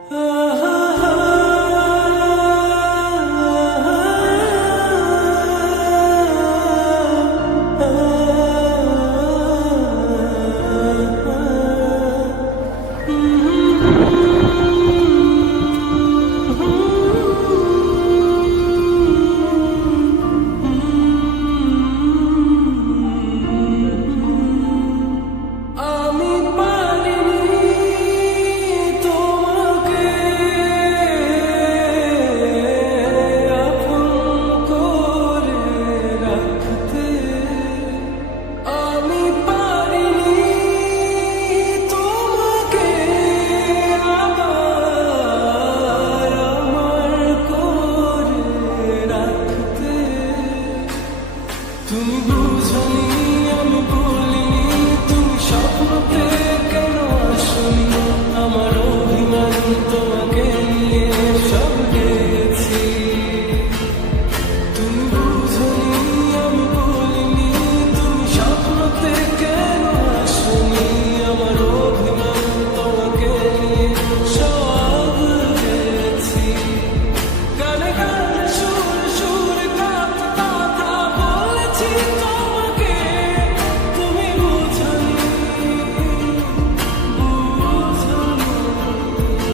Ah to lose